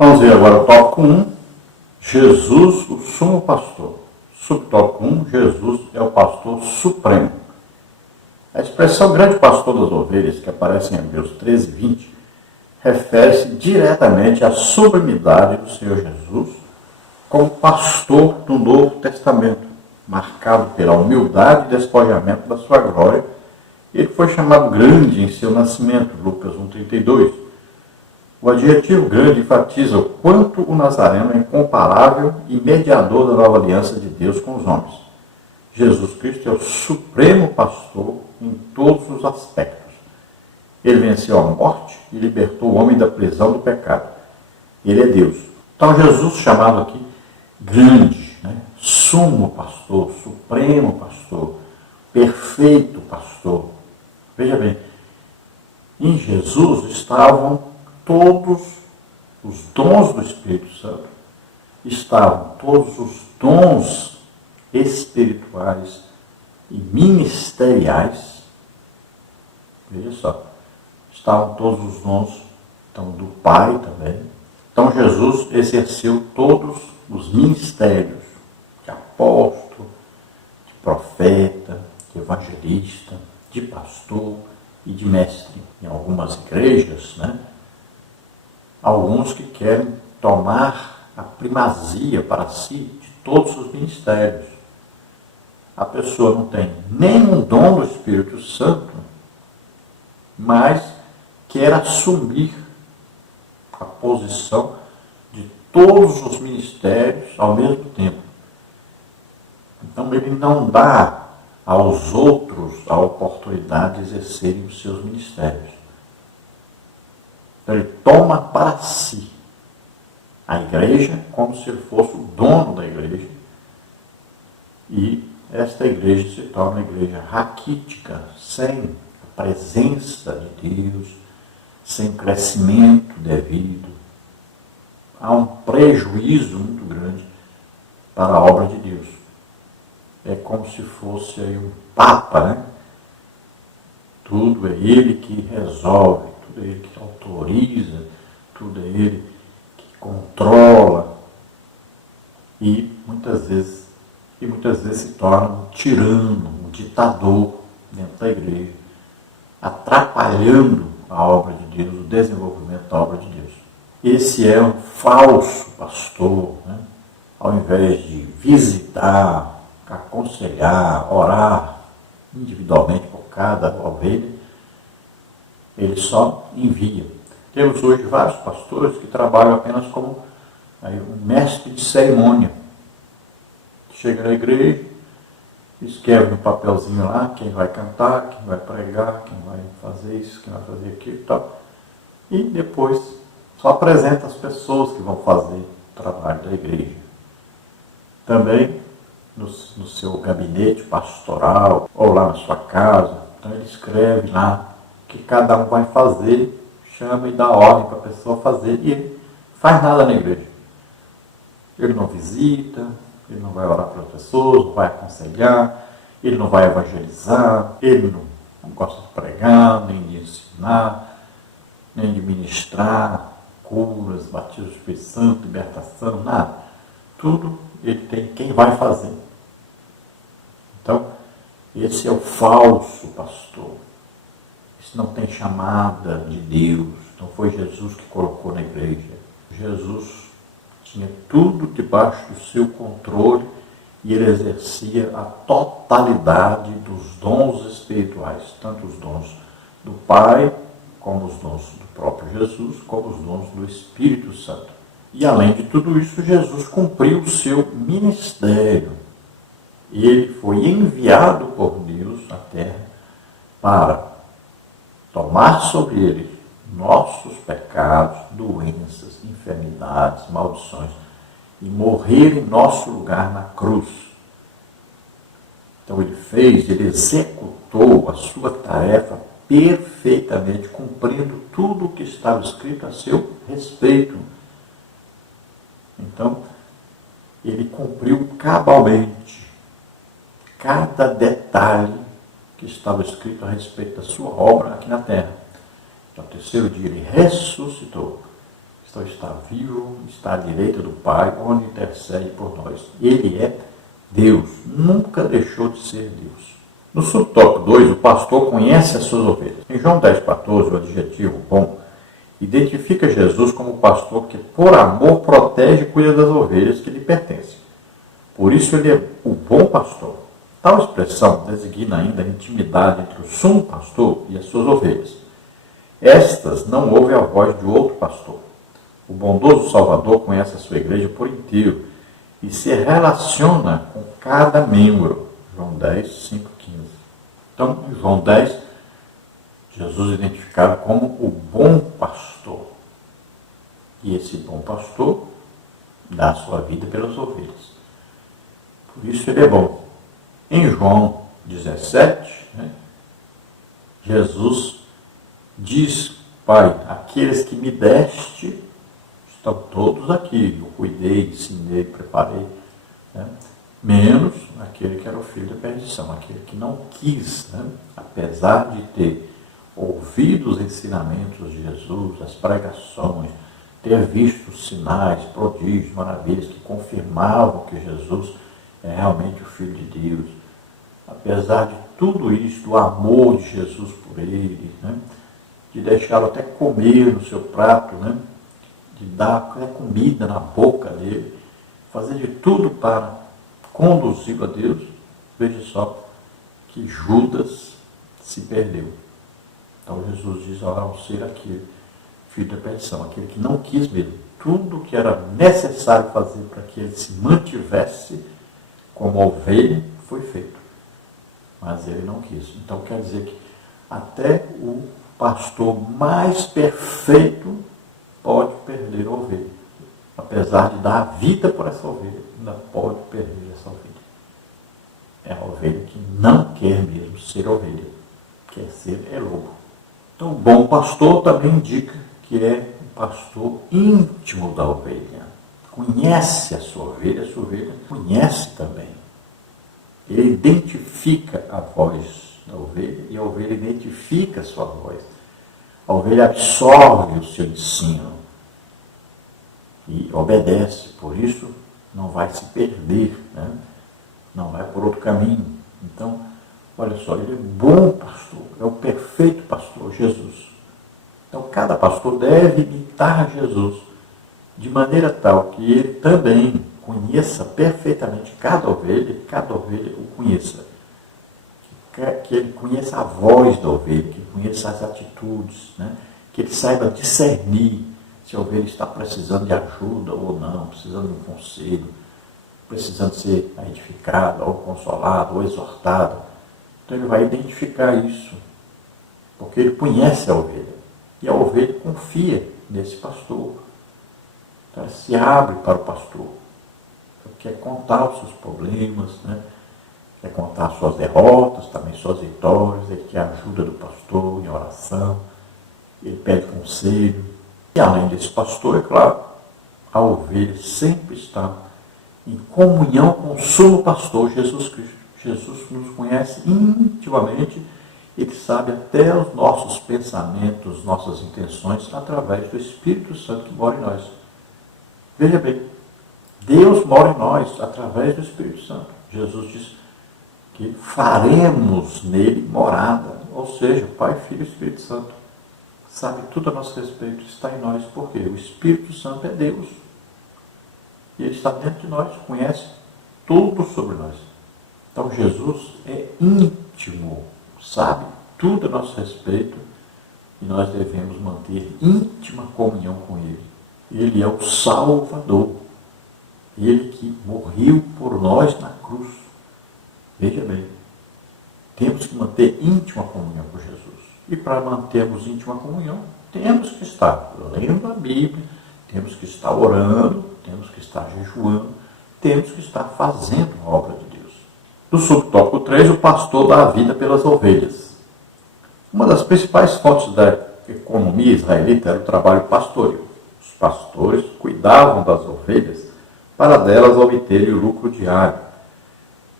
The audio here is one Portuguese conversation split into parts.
Vamos ver agora o tópico 1, Jesus, o sumo pastor. Subtópico 1, Jesus é o pastor supremo. A expressão grande pastor das ovelhas, que aparece em Hebreus 13, 20, refere-se diretamente à sublimidade do Senhor Jesus como pastor do Novo Testamento, marcado pela humildade e despojamento da sua glória. Ele foi chamado grande em seu nascimento, Lucas 1,32. O adjetivo grande enfatiza o quanto o Nazareno é incomparável e mediador da nova aliança de Deus com os homens. Jesus Cristo é o supremo pastor em todos os aspectos. Ele venceu a morte e libertou o homem da prisão do pecado. Ele é Deus. Então Jesus, chamado aqui grande, sumo pastor, supremo pastor, perfeito pastor. Veja bem, em Jesus estavam todos os dons do Espírito Santo, estavam todos os dons espirituais e ministeriais. Veja só, estavam todos os dons do Pai também. Então Jesus exerceu todos os ministérios de apóstolo, de profeta, de evangelista, de pastor e de mestre. Em algumas igrejas, alguns que querem tomar a primazia para si de todos os ministérios. A pessoa não tem nenhum dom do Espírito Santo, mas quer assumir a posição de todos os ministérios ao mesmo tempo. Então ele não dá aos outros a oportunidade de exercerem os seus ministérios. Então ele toma para si a igreja como se ele fosse o dono da igreja, e esta igreja se torna uma igreja raquítica, sem a presença de Deus, sem crescimento devido. Há um prejuízo muito grande para a obra de Deus. É como se fosse aí um papa, Tudo é ele que resolve, tudo é ele que autoriza, tudo é ele que controla. E muitas vezes se torna um tirano, um ditador dentro da igreja, atrapalhando a obra de Deus, o desenvolvimento da obra de Deus. Esse é um falso pastor, Ao invés de visitar, aconselhar, orar individualmente por cada ovelha, ele só envia. Temos hoje vários pastores que trabalham apenas como um mestre de cerimônia. Chega na igreja, escreve no papelzinho lá quem vai cantar, quem vai pregar, quem vai fazer isso, quem vai fazer aquilo e tal. E depois só apresenta as pessoas que vão fazer o trabalho da igreja. Também no seu gabinete pastoral, ou lá na sua casa, então ele escreve lá o que cada um vai fazer, chama e dá ordem para a pessoa fazer, e ele faz nada na igreja. Ele não visita, ele não vai orar para as pessoas, não vai aconselhar, ele não vai evangelizar, ele não gosta de pregar, nem de ensinar, nem de ministrar curas, batismo do Espírito Santo, libertação, nada. Tudo ele tem quem vai fazer. Então, esse é o falso pastor. Isso não tem chamada de Deus. Não foi Jesus que colocou na igreja. Jesus tinha tudo debaixo do seu controle e ele exercia a totalidade dos dons espirituais, tanto os dons do Pai, como os dons do próprio Jesus, como os dons do Espírito Santo. E além de tudo isso, Jesus cumpriu o seu ministério. Ele foi enviado por Deus à terra para tomar sobre ele nossos pecados, doenças, enfermidades, maldições, e morrer em nosso lugar na cruz. Então ele executou a sua tarefa perfeitamente, cumprindo tudo o que estava escrito a seu respeito. Então, ele cumpriu cabalmente cada detalhe que estava escrito a respeito da sua obra aqui na terra. No terceiro dia ele ressuscitou, Então está vivo, está à direita do Pai, onde intercede por nós. Ele é Deus, nunca deixou de ser Deus. No subtópico 2, o pastor conhece as suas ovelhas. Em João 10,14, o adjetivo bom identifica Jesus como o pastor que, por amor, protege e cuida das ovelhas que lhe pertencem. Por isso ele é o bom pastor. Tal expressão designa ainda a intimidade entre o sumo pastor e as suas ovelhas. Estas não ouvem a voz de outro pastor. O bondoso Salvador conhece a sua igreja por inteiro e se relaciona com cada membro. João 10, 5, 15. Então, em João 10, Jesus é identificado como o bom pastor. E esse bom pastor dá a sua vida pelas ovelhas. Por isso ele é bom. Em João 17, Jesus diz: Pai, aqueles que me deste estão todos aqui. Eu cuidei, ensinei, preparei. Menos aquele que era o filho da perdição, aquele que não quis, apesar de ter ouvido os ensinamentos de Jesus, as pregações, ter visto sinais, prodígios, maravilhas que confirmavam que Jesus é realmente o Filho de Deus. Apesar de tudo isso, do amor de Jesus por ele, de deixá-lo até comer no seu prato, de dar até comida na boca dele, fazer de tudo para conduzi-lo a Deus. Veja só que Judas se perdeu. Então Jesus diz ao ser aquele filho da perdição, aquele que não quis mesmo. Tudo que era necessário fazer para que ele se mantivesse como ovelha foi feito. Mas ele não quis. Então quer dizer que até o pastor mais perfeito pode perder a ovelha. Apesar de dar a vida por essa ovelha, ainda pode perder essa ovelha. É a ovelha que não quer mesmo ser ovelha. Quer ser lobo. Então o bom pastor também indica que é um pastor íntimo da ovelha. Conhece a sua ovelha conhece também. Ele identifica a voz da ovelha e a ovelha identifica a sua voz. A ovelha absorve o seu ensino e obedece, por isso não vai se perder, não vai por outro caminho. Então, olha só, ele é bom pastor, é o perfeito pastor, Jesus. Então, cada pastor deve imitar Jesus de maneira tal que ele também conheça perfeitamente cada ovelha o conheça. Que ele conheça a voz da ovelha, que ele conheça as atitudes, que ele saiba discernir se a ovelha está precisando de ajuda ou não, precisando de um conselho, precisando ser edificada, ou consolada, ou exortada. Então ele vai identificar isso, porque ele conhece a ovelha. E a ovelha confia nesse pastor. Então ela se abre para o pastor. Ele quer contar os seus problemas, quer contar suas derrotas, também suas vitórias. Ele quer a ajuda do pastor em oração. Ele pede conselho. E além desse pastor, é claro, a ovelha sempre está em comunhão com o sumo pastor, Jesus Cristo. Jesus nos conhece intimamente. Ele sabe até os nossos pensamentos, nossas intenções, através do Espírito Santo que mora em nós. Veja bem, Deus mora em nós através do Espírito Santo. Jesus diz que faremos nele morada. Ou seja, Pai, Filho e Espírito Santo. Sabe tudo a nosso respeito, está em nós. Por quê? O Espírito Santo é Deus. E ele está dentro de nós, conhece tudo sobre nós. Então Jesus é íntimo, sabe tudo a nosso respeito e nós devemos manter íntima comunhão com Ele. Ele é o Salvador. Ele que morreu por nós na cruz. Veja bem, temos que manter íntima comunhão com Jesus. E para mantermos íntima comunhão, temos que estar lendo a Bíblia, temos que estar orando, temos que estar jejuando, temos que estar fazendo a obra de Deus. No subtópico 3, o pastor dá a vida pelas ovelhas. Uma das principais fontes da economia israelita era o trabalho pastoril. Os pastores cuidavam das ovelhas para delas obterem o lucro diário.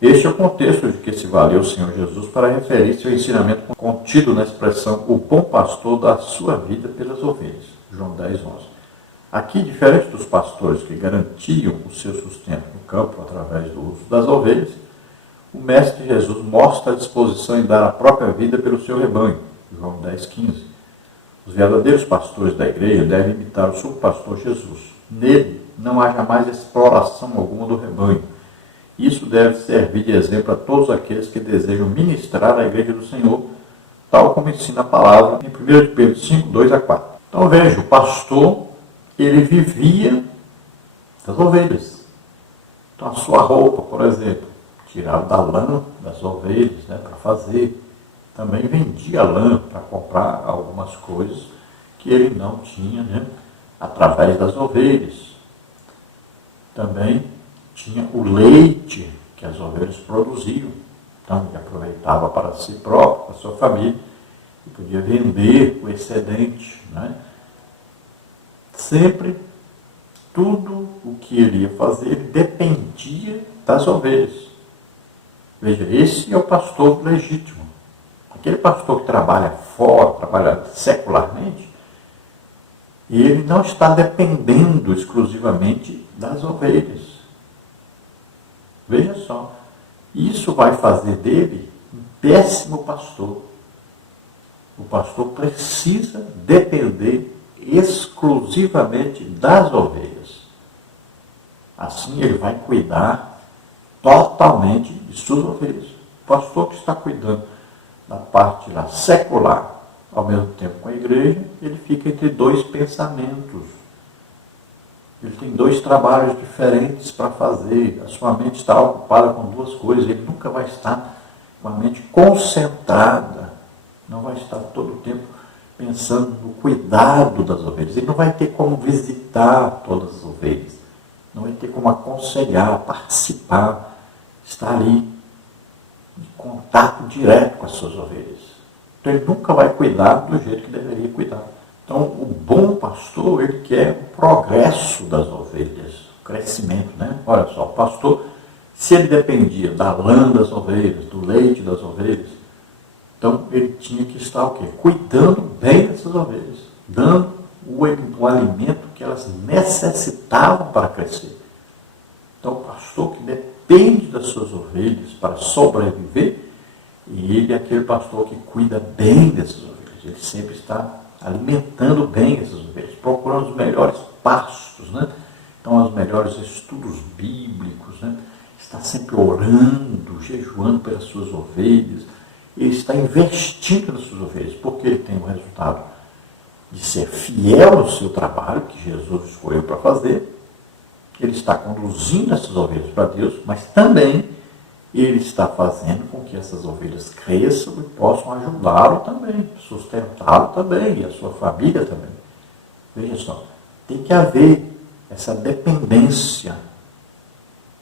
Este é o contexto de que se valeu o Senhor Jesus para referir-se ao ensinamento contido na expressão o bom pastor dá a sua vida pelas ovelhas. João 10, 11. Aqui, diferente dos pastores que garantiam o seu sustento no campo através do uso das ovelhas, o Mestre Jesus mostra a disposição em dar a própria vida pelo seu rebanho. João 10,15. Os verdadeiros pastores da igreja devem imitar o subpastor Jesus. Nele não há jamais exploração alguma do rebanho. Isso deve servir de exemplo a todos aqueles que desejam ministrar a igreja do Senhor, tal como ensina a palavra em 1 Pedro 5, 2 a 4. Então veja, o pastor, ele vivia das ovelhas. Então a sua roupa, por exemplo, tirava da lã das ovelhas, para fazer. Também vendia lã para comprar algumas coisas que ele não tinha, através das ovelhas. Também tinha o leite que as ovelhas produziam. Então ele aproveitava para si próprio, para a sua família, e podia vender o excedente. Sempre, tudo o que ele ia fazer dependia das ovelhas. Veja, esse é o pastor legítimo. Aquele pastor que trabalha fora, trabalha secularmente, ele não está dependendo exclusivamente das ovelhas. Veja só, isso vai fazer dele um péssimo pastor. O pastor precisa depender exclusivamente das ovelhas. Assim ele vai cuidar totalmente de suas ovelhas. O pastor que está cuidando da parte lá secular, ao mesmo tempo com a igreja, ele fica entre dois pensamentos. Ele tem dois trabalhos diferentes para fazer. A sua mente está ocupada com duas coisas. Ele nunca vai estar com a mente concentrada. Não vai estar todo o tempo pensando no cuidado das ovelhas. Ele não vai ter como visitar todas as ovelhas. Não vai ter como aconselhar, participar, estar ali em contato direto com as suas ovelhas. Então ele nunca vai cuidar do jeito que deveria cuidar. Então o bom pastor, ele quer o progresso das ovelhas, o crescimento, Olha só, o pastor, se ele dependia da lã das ovelhas, do leite das ovelhas, então ele tinha que estar o quê? Cuidando bem dessas ovelhas, dando o alimento que elas necessitavam para crescer. Então o pastor que depende das suas ovelhas para sobreviver, e ele é aquele pastor que cuida bem dessas ovelhas. Ele sempre está alimentando bem essas ovelhas, procurando os melhores pastos, Então os melhores estudos bíblicos, Está sempre orando, jejuando pelas suas ovelhas. Ele está investindo nas suas ovelhas, porque ele tem o resultado de ser fiel no seu trabalho, que Jesus escolheu para fazer. Ele está conduzindo essas ovelhas para Deus, mas também ele está fazendo com que essas ovelhas cresçam e possam ajudá-lo também, sustentá-lo também, e a sua família também. Veja só, tem que haver essa dependência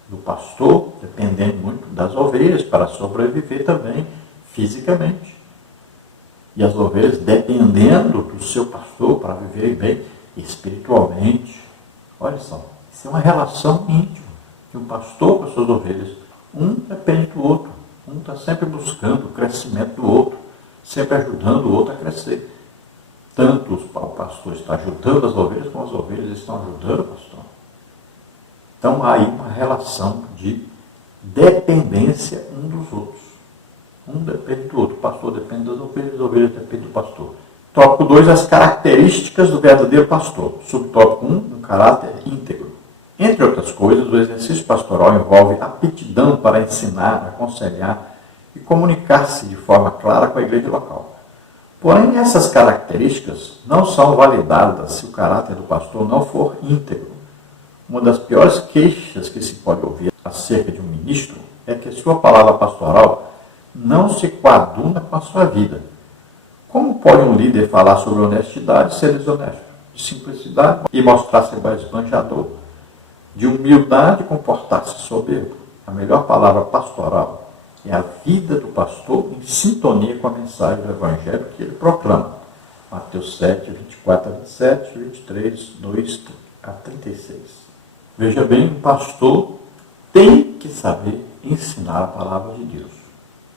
do pastor, dependendo muito das ovelhas, para sobreviver também fisicamente. E as ovelhas dependendo do seu pastor para viverem bem espiritualmente. Olha só, isso é uma relação íntima de um pastor com as suas ovelhas. Um depende do outro. Um está sempre buscando o crescimento do outro, sempre ajudando o outro a crescer. Tanto o pastor está ajudando as ovelhas, como as ovelhas estão ajudando o pastor. Então há aí uma relação de dependência um dos outros. Um depende do outro. O pastor depende das ovelhas, as ovelhas dependem do pastor. Tópico 2, as características do verdadeiro pastor. Subtópico 1, um caráter íntegro. Entre outras coisas, o exercício pastoral envolve aptidão para ensinar, aconselhar e comunicar-se de forma clara com a igreja local. Porém, essas características não são validadas se o caráter do pastor não for íntegro. Uma das piores queixas que se pode ouvir acerca de um ministro é que sua palavra pastoral não se coaduna com a sua vida. Como pode um líder falar sobre honestidade e ser desonesto? De simplicidade e mostrar-se esbanjador? De humildade e comportar-se soberbo? A melhor palavra pastoral é a vida do pastor em sintonia com a mensagem do Evangelho que ele proclama. Mateus 7, 24 a 27, 23, 2 a 36. Veja bem, o pastor tem que saber ensinar a palavra de Deus.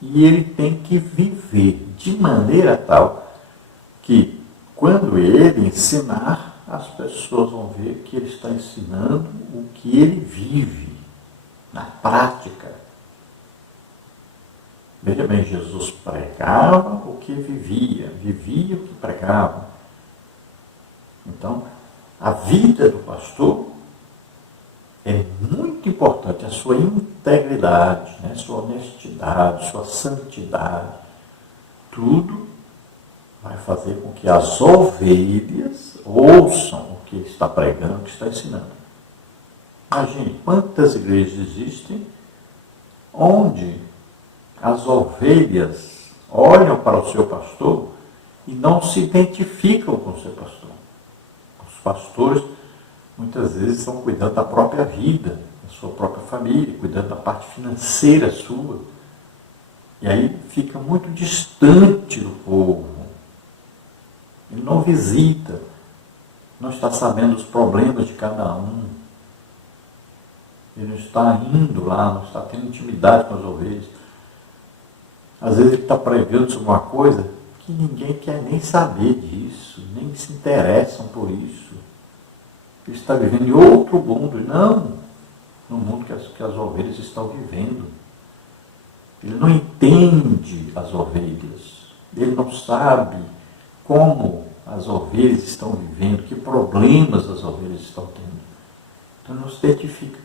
E ele tem que viver de maneira tal que, quando ele ensinar, as pessoas vão ver que ele está ensinando o que ele vive na prática. Veja bem, Jesus pregava o que vivia, vivia o que pregava. Então, a vida do pastor é muito importante, a sua integridade, né? Sua honestidade, sua santidade. Tudo vai fazer com que as ovelhas ouçam o que ele está pregando, o que está ensinando. Imagine quantas igrejas existem onde as ovelhas olham para o seu pastor e não se identificam com o seu pastor. Os pastores muitas vezes estão cuidando da própria vida, da sua própria família, cuidando da parte financeira sua. E aí fica muito distante do povo. Ele não visita, não está sabendo os problemas de cada um. Ele não está indo lá, não está tendo intimidade com as ovelhas. Às vezes ele está pregando sobre uma coisa que ninguém quer nem saber disso, nem se interessam por isso. Ele está vivendo em outro mundo, não no mundo que as ovelhas estão vivendo. Ele não entende as ovelhas, ele não sabe como as ovelhas estão vivendo, que problemas as ovelhas estão tendo. Então não se identifica.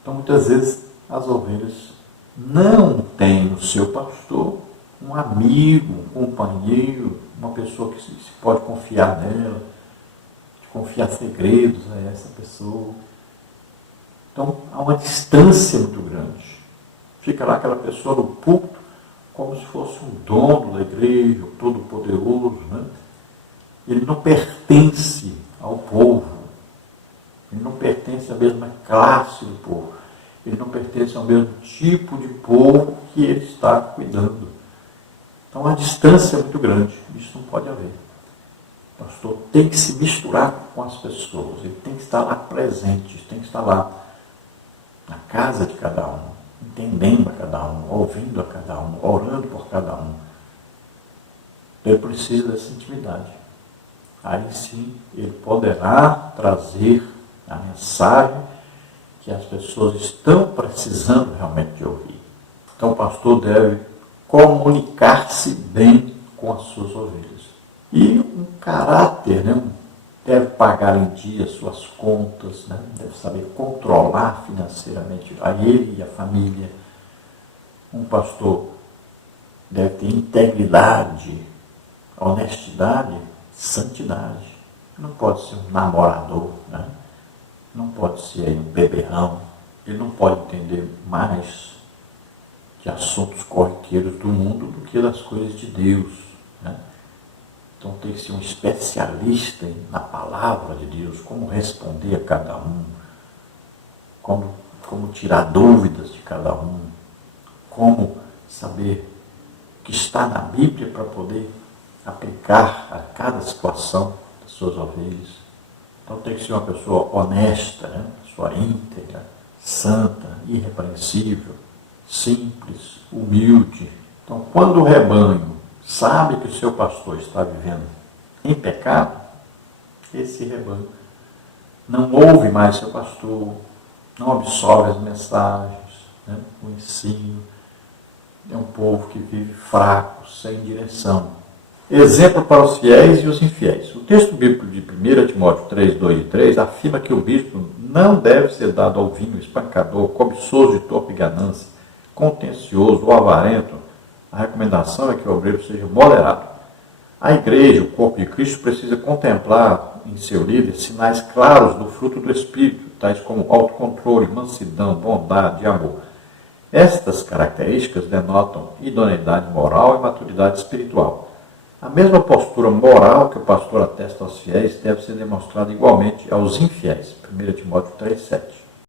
Então muitas vezes as ovelhas não têm no seu pastor um amigo, um companheiro, uma pessoa que se pode confiar nela, confiar segredos a essa pessoa. Então há uma distância muito grande. Fica lá aquela pessoa no púlpito como se fosse um dono da igreja, o todo-poderoso, né? Ele não pertence ao povo, ele não pertence à mesma classe do povo, ele não pertence ao mesmo tipo de povo que ele está cuidando. Então a distância é muito grande, isso não pode haver. O pastor tem que se misturar com as pessoas, ele tem que estar lá presente, tem que estar lá na casa de cada um, entendendo a cada um, ouvindo a cada um, orando por cada um. Ele precisa dessa intimidade. Aí sim ele poderá trazer a mensagem que as pessoas estão precisando realmente de ouvir. Então o pastor deve comunicar-se bem com as suas ovelhas. E um caráter, né? Deve pagar em dia suas contas, né? Deve saber controlar financeiramente a ele e a família. Um pastor deve ter integridade, honestidade, santidade. Não pode ser um namorador, né? Não pode ser um beberrão. Ele não pode entender mais de assuntos corriqueiros do mundo do que das coisas de Deus, né? Então tem que ser um especialista na palavra de Deus, como responder a cada um, como tirar dúvidas de cada um, como saber o que está na Bíblia para poder aplicar a cada situação das suas ovelhas. Então tem que ser uma pessoa honesta, né? Pessoa íntegra, santa, irrepreensível, simples, humilde. Então quando o rebanho sabe que o seu pastor está vivendo em pecado, esse rebanho não ouve mais seu pastor, não absorve as mensagens, né? O ensino. É um povo que vive fraco, sem direção. Exemplo para os fiéis e os infiéis. O texto bíblico de 1 Timóteo 3, 2 e 3 afirma que o bispo não deve ser dado ao vinho espancador, cobiçoso de torpe ganância, contencioso ou avarento. A recomendação é que o obreiro seja moderado. A igreja, o corpo de Cristo, precisa contemplar em seu líder sinais claros do fruto do Espírito, tais como autocontrole, mansidão, bondade e amor. Estas características denotam idoneidade moral e maturidade espiritual. A mesma postura moral que o pastor atesta aos fiéis deve ser demonstrada igualmente aos infiéis. 1 Timóteo 3, 7.